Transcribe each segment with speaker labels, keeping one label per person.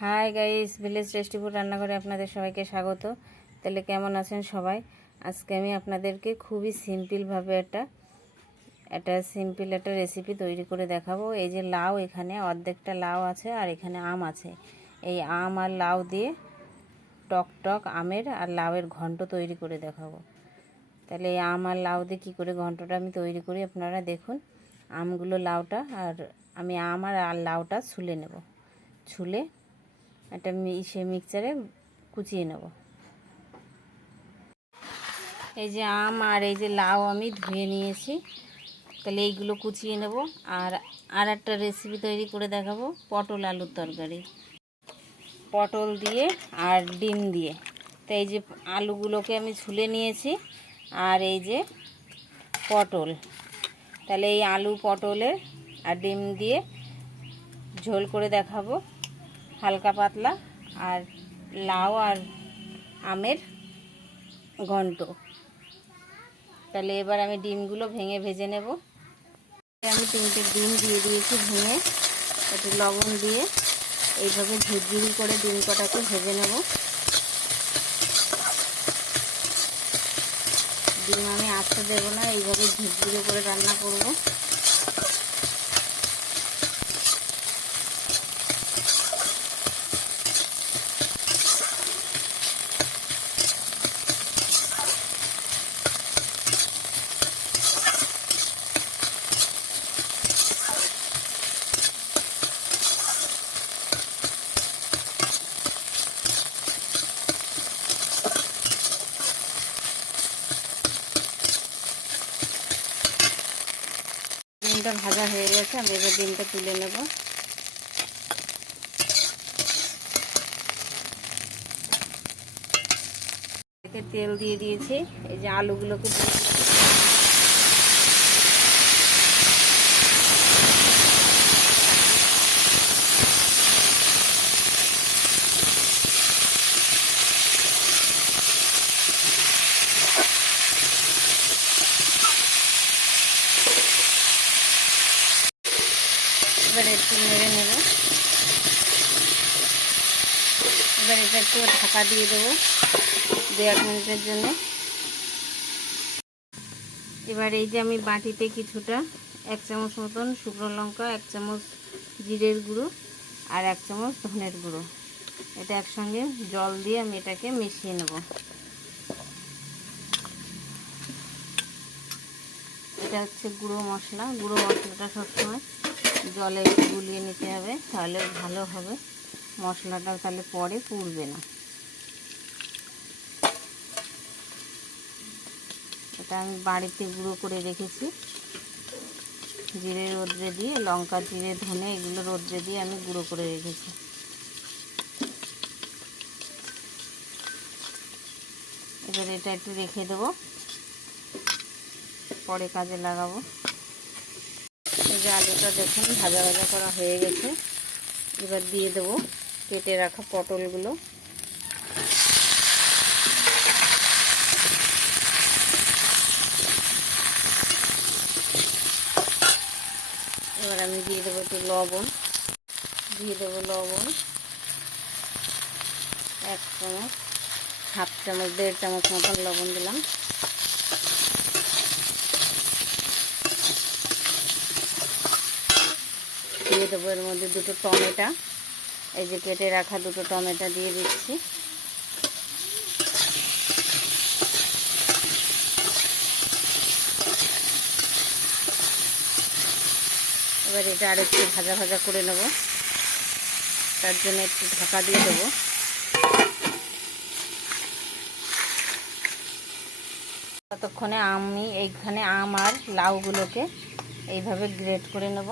Speaker 1: Hi guys village tasty রান্নাঘরে আপনাদের সবাইকে স্বাগত। তাহলে কেমন আছেন সবাই? আজকে আমি আপনাদেরকে খুবই সিম্পলভাবে একটা একটা সিম্পল একটা রেসিপি তৈরি করে দেখাবো। এই যে লাউ এখানে, অর্ধেকটা লাউ আছে আর এখানে আম আছে। এই আম আর লাউ দিয়ে টক টক আমের আর লাউয়ের ঘন্ট তৈরি করে দেখাবো। তাহলে এই আম আর লাউ দিয়ে কী করে ঘন্টটা আমি তৈরি করি আপনারা দেখুন। আমগুলো লাউটা আর, আমি আম আর লাউটা ছুলে নেব। ছুলে একটা সে মিক্সচারে কুচিয়ে নেব। এই যে আম আর এই যে লাউ আমি ধুয়ে নিয়েছি। তাহলে এইগুলো কুচিয়ে নেব আর আর একটা রেসিপি তৈরি করে দেখাবো, পটল আলুর তরকারি। পটল দিয়ে আর ডিম দিয়ে। তো এই যে আলুগুলোকে আমি ছুলে নিয়েছি আর এই যে পটল। তাহলে এই আলু, পটলের আর ডিম দিয়ে ঝোল করে দেখাবো। হালকা পাতলা আর লাউ আর আমের ঘন্ট। তাহলে এবার আমি ডিমগুলো ভেঙে ভেজে নেব। আমি তিনটে ডিম দিয়ে দিয়েছি ভেঙে। একটু লবণ দিয়ে এইভাবে ঝুরঝুরি করে ডিম কটাকে ভেজে নেব। ডিম আমি আস্তে দেবো না, এইভাবে ঝুরঝুরি করে রান্না করব ডিমটা ভাজা হয়ে গেছে আমি এবার ডিমটা তুলে নেব। তেল দিয়ে দিয়েছি এই যে আলুগুলোকে দিয়ে দিচ্ছি এবার একটু নেড়ে নেব এবার এটা একটু ঢাকা দিয়ে দেবো দু এক মিনিটের জন্য। এবার এই যে আমি বাটিতে কিছুটা এক চামচ মতন শুকনো লঙ্কা, এক চামচ জিরের গুঁড়ো আর এক চামচ ধনের গুঁড়ো। এটা একসঙ্গে জল দিয়ে আমি এটাকে মিশিয়ে নেব। এটা হচ্ছে গুঁড়ো মশলা। গুঁড়ো মশলাটা সবসময় জলে গুলিয়ে নিতে হবে, তাহলে ভালো হবে। মশলাটা তাহলে পরে পুড়বে না। এটা আমি বাড়িতে গুঁড়ো করে রেখেছি। জিরে রোদ্রে দিয়ে, লঙ্কা, জিরে, ধনে, এগুলো রোদ্রে দিয়ে আমি গুঁড়ো করে রেখেছি। এবার এটা একটু রেখে দেবো। পরে কাজে লাগাবো। এই যে আলুটা দেখুন, ভাজা ভাজা করা হয়ে গেছে। এবার দিয়ে দেবো কেটে রাখা পটলগুলো। এবার আমি দিয়ে দেবো একটু লবণ। দিয়ে দেবো লবণ। এক চামচ, হাফ চামচ, দেড় চামচ মতন লবণ দিলাম। দিয়ে দেবো এর মধ্যে দুটো টমেটা। এই যে কেটে রাখা দুটো টমেটো দিয়ে দিচ্ছি। এবার এটা আর একটু ভাজা ভাজা করে নেব। তার জন্য একটু ঢাকা দিয়ে দেবো। ততক্ষণে আমি এইখানে আম আর লাউগুলোকে এইভাবে গ্রেট করে নেব।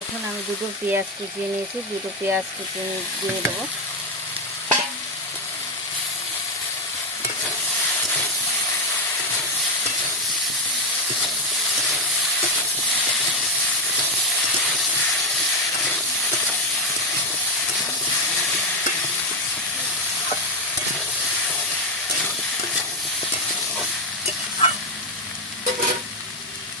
Speaker 1: এখন আমি দুটো পেঁয়াজ কুচিয়ে নিয়েছি। দুটো পেঁয়াজ কুচিয়ে দিয়ে দেবো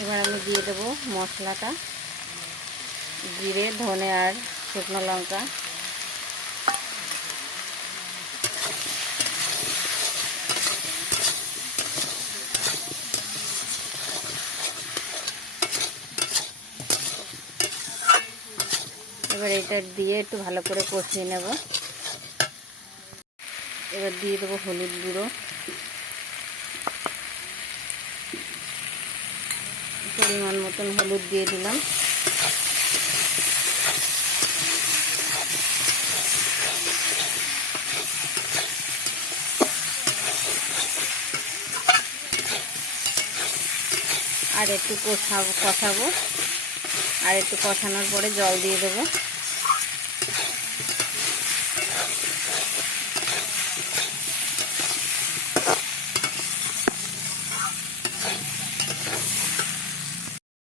Speaker 1: এবার আমি দিয়ে দেবো মশলাটা, জিরে, ধনে আর শুকনো লঙ্কা। এবার এটা দিয়ে একটু ভালো করে কষিয়ে নেব। এবার দিয়ে দেবো হলুদ গুঁড়ো। পরিমাণ মতন হলুদ দিয়ে দিলাম। আর একটু কষাবো কষাবো। আর একটু কষানোর পরে জল দিয়ে দেবো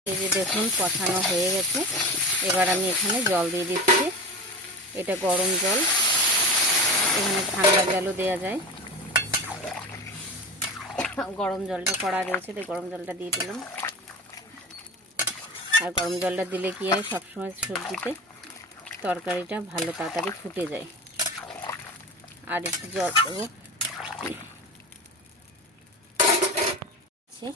Speaker 1: এই যে দেখুন কষানো হয়ে গেছে। এবার আমি এখানে জল দিয়ে দিচ্ছি। এটা গরম জল। এখানে ঠান্ডা জলও দেওয়া যায়। গরম জলটা কড়া রয়েছে তাই গরম জলটা দিয়ে দিলাম। আর গরম জলটা দিলে কি হয়, সবসময় সবজিতে তরকারিটা ভালো তাড়াতাড়ি ফুটে যায়। আর একটু জল দেবো আচ্ছা। এই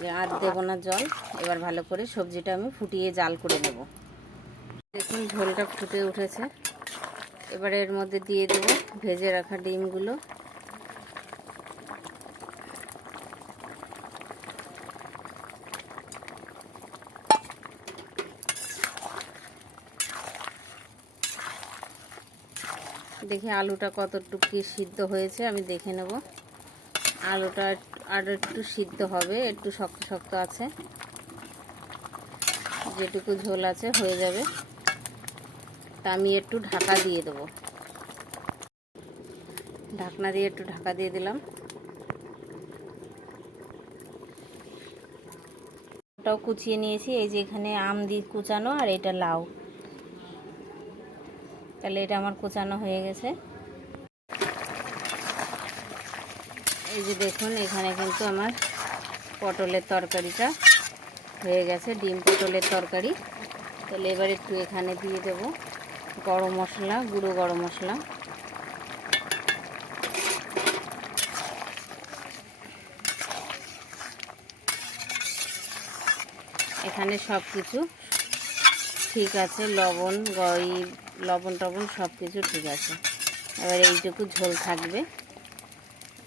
Speaker 1: যে আর দেবো না জল। এবার ভালো করে সবজিটা আমি ফুটিয়ে জাল করে নেব। দেখুন, ঝোলটা ফুটে উঠেছে। এবার এর মধ্যে দিয়ে দেবো ভেজে রাখা ডিমগুলো। দেখি আলুটা কতটুকু সিদ্ধ হয়েছে, আমি দেখে নেব। আলুটা আর একটু সিদ্ধ হবে, একটু শক্ত শক্ত আছে। যেটুকু ঝোল আছে হয়ে যাবে। তা আমি একটু ঢাকা দিয়ে দেবো। ঢাকনা দিয়ে একটু ঢাকা দিয়ে দিলাম। ওটাও কুচিয়ে নিয়েছি, এই যে এখানে আম দিয়ে কুচানো আর এটা লাউ। তাহলে এটা আমার কুচানো হয়ে গেছে। এই যে দেখুন, এখানে কিন্তু আমার পটলের তরকারিটা হয়ে গেছে, ডিম পটলের তরকারি। তাহলে এবার একটু এখানে দিয়ে দেব গরম মশলা, গুঁড়ো গরম মশলা। এখানে সব কিছু ঠিক আছে, লবণ, গই, লবণ টবণ সব কিছু ঠিক আছে। এবার এইটুকু ঝোল থাকবে।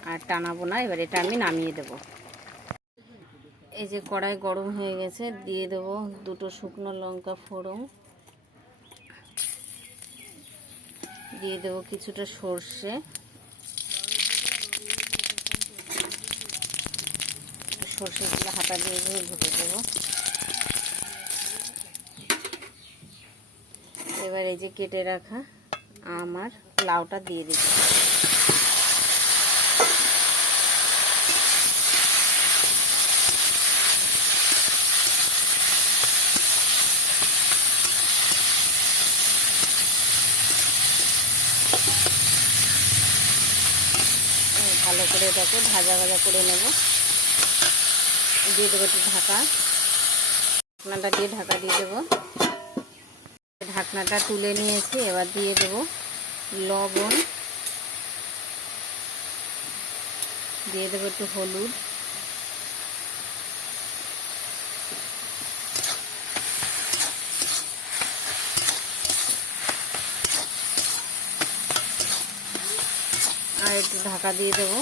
Speaker 1: আর টানাবো না, এবার এটা আমি নামিয়ে দেব। এই যে কড়াই গরম হয়ে গেছে, দিয়ে দেব দুটো শুকনো লঙ্কা ফোড়ন। দিয়ে দেব কিছুটা সর্ষে। সর্ষেগুলো হাতা দিয়ে দিয়ে ঢুকে দেবো। এবার এই যে কেটে রাখা আমার লাউটা দিয়ে দিচ্ছি ভালো করে এটাকে ভাজা ভাজা করে নেব। দিয়ে দেবো একটু ঢাকা। ঢাকনাটা দিয়ে ঢাকা দিয়ে দেবো। ঢাকনাটা তুলে নিয়েছি, এবার দিয়ে দেবো লবণ। দিয়ে দেবো একটু হলুদ। আর একটু ঢাকা দিয়ে দেবো।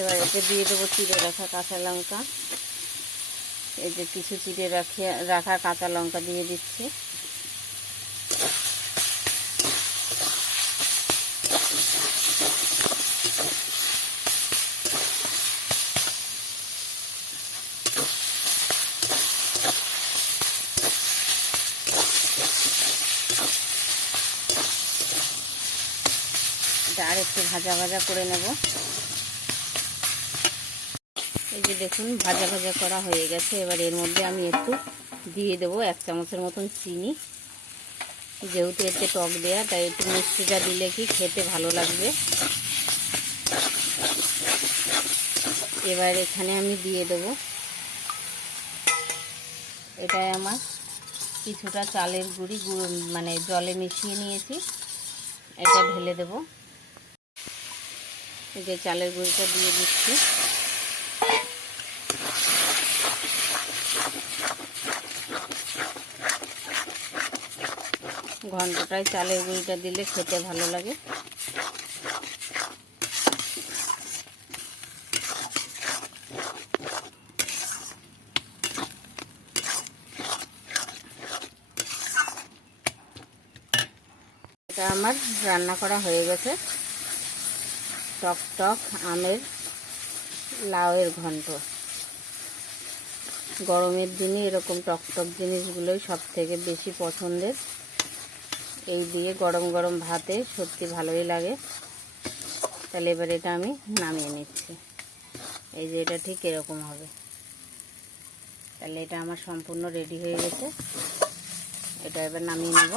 Speaker 1: এবার এতে দিয়ে দেবো চিড়ে রাখা কাঁচা লঙ্কা। এই যে কিছু চিড়ে রাখে, রাখা কাঁচা লঙ্কা দিয়ে দিচ্ছি। আর একটু ভাজা ভাজা করে নেব। এই যে দেখুন, ভাজা ভাজা করা হয়ে গেছে। এবার এর মধ্যে আমি একটু দিয়ে দেবো এক চামচের মতন চিনি। যেহেতু এতে টক দেয়া, তাই একটু মিষ্টিটা দিলে কি খেতে ভালো লাগবে। এবার এখানে আমি দিয়ে দেবো। এটাই আমার কিছুটা চালের গুঁড়ি গু- মানে জলে মিশিয়ে নিয়েছি। এটা ঢেলে দেব। এই যে চালের গুঁড়িটা দিয়ে দিচ্ছি। ঘন্টটায় চালের গুঁড়িটা দিলে খেতে ভালো লাগে। এটা আমার রান্না করা হয়ে গেছে। টক টক আমের লাউয়ের ঘন্ট। গরমের দিনে এরকম টক টক জিনিসগুলোই সব থেকে বেশি পছন্দের। এই দিয়ে গরম গরম ভাতে সত্যি ভালোই লাগে। তাহলে এবার এটা আমি নামিয়ে নিচ্ছি। এই যে এটা ঠিক এরকম হবে। তাহলে এটা আমার সম্পূর্ণ রেডি হয়ে গেছে। এটা এবার নামিয়ে নেব।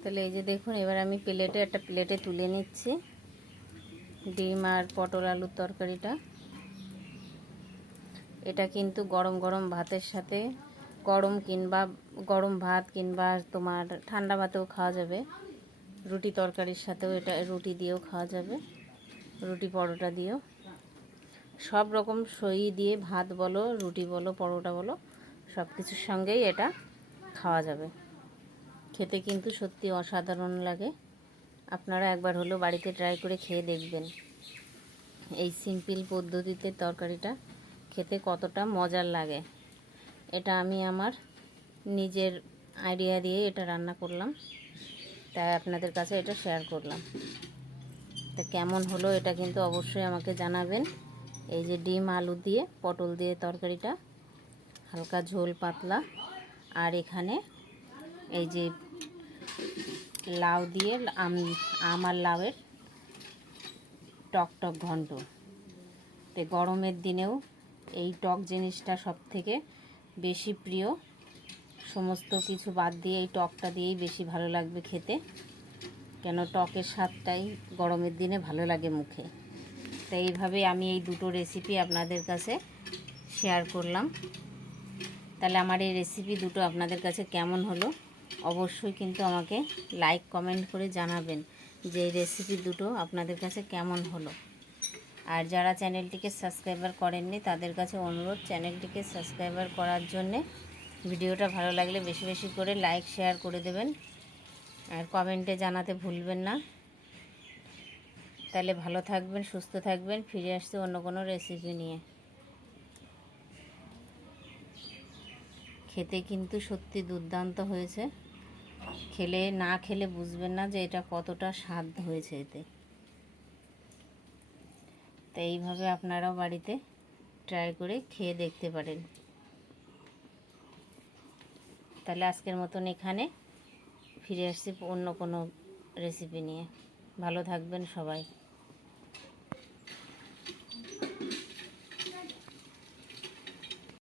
Speaker 1: তাহলে এই যে দেখুন, এবার আমি প্লেটে একটা প্লেটে তুলে নিচ্ছি। ডিম আর পটল আলুর তরকারিটা। এটা কিন্তু গরম গরম ভাতের সাথে গরম কিংবা গরম ভাত কিংবা তোমার ঠান্ডা ভাতেও খাওয়া যাবে। রুটি তরকারির সাথেও এটা রুটি দিয়েও খাওয়া যাবে। রুটি পরোটা দিয়েও। সব রকম সই দিয়ে ভাত বলো, রুটি বলো, পরোটা বলো সব কিছুর সঙ্গেই এটা খাওয়া যাবে। খেতে কিন্তু সত্যি অসাধারণ লাগে। আপনারা একবার হলেও বাড়িতে ট্রাই করে খেয়ে দেখবেন। এই সিম্পল পদ্ধতিতে তরকারিটা খেতে কতটা মজার লাগে। এটা আমি আমার নিজের আইডিয়া দিয়ে এটা রান্না করলাম। তাই আপনাদের কাছে এটা শেয়ার করলাম। তা কেমন হলো এটা কিন্তু অবশ্যই আমাকে জানাবেন। এই যে ডিম, আলু দিয়ে, পটল দিয়ে তরকারিটা, হালকা ঝোল পাতলা। আর এখানে এই যে লাউ দিয়ে আম আম আর লাউয়ের টক টক ঘন্ট। তো গরমের দিনেও এই টক জিনিসটা সব থেকে বেশি প্রিয়। সমস্ত কিছু বাদ দিয়ে এই টকটা দিয়েই বেশি ভালো লাগবে খেতে। কেন টকের স্বাদটাই গরমের দিনে ভালো লাগে মুখে। তাই এইভাবে আমি এই দুটো রেসিপি আপনাদের কাছে শেয়ার করলাম। তাহলে আমার এই রেসিপি দুটো আপনাদের কাছে কেমন হলো? অবশ্যই কিন্তু আমাকে লাইক কমেন্ট করে জানাবেন যে এই রেসিপি দুটো আপনাদের কাছে কেমন হলো। আর যারা চ্যানেলটিকে সাবস্ক্রাইবার করেননি, তাদের কাছে অনুরোধ চ্যানেলটিকে সাবস্ক্রাইবার করার জন্যে ভিডিওটা ভালো লাগলে বেশি বেশি করে লাইক, শেয়ার করে দেবেন। আর কমেন্টে জানাতে ভুলবেন না। তাহলে ভালো থাকবেন, সুস্থ থাকবেন, ফিরে আসতে অন্য কোনো রেসিপি নিয়ে। খেতে কিন্তু সত্যি দুর্দান্ত হয়েছে। খেলে, না খেলে বুঝবেন না যে এটা কতটা স্বাদ হয়েছে এতে। তো এইভাবে আপনারাও বাড়িতে ট্রাই করে খেয়ে দেখতে পারেন। তাহলে আজকের মতন এখানে ফিরে আসছি অন্য কোনো রেসিপি নিয়ে। ভালো থাকবেন সবাই।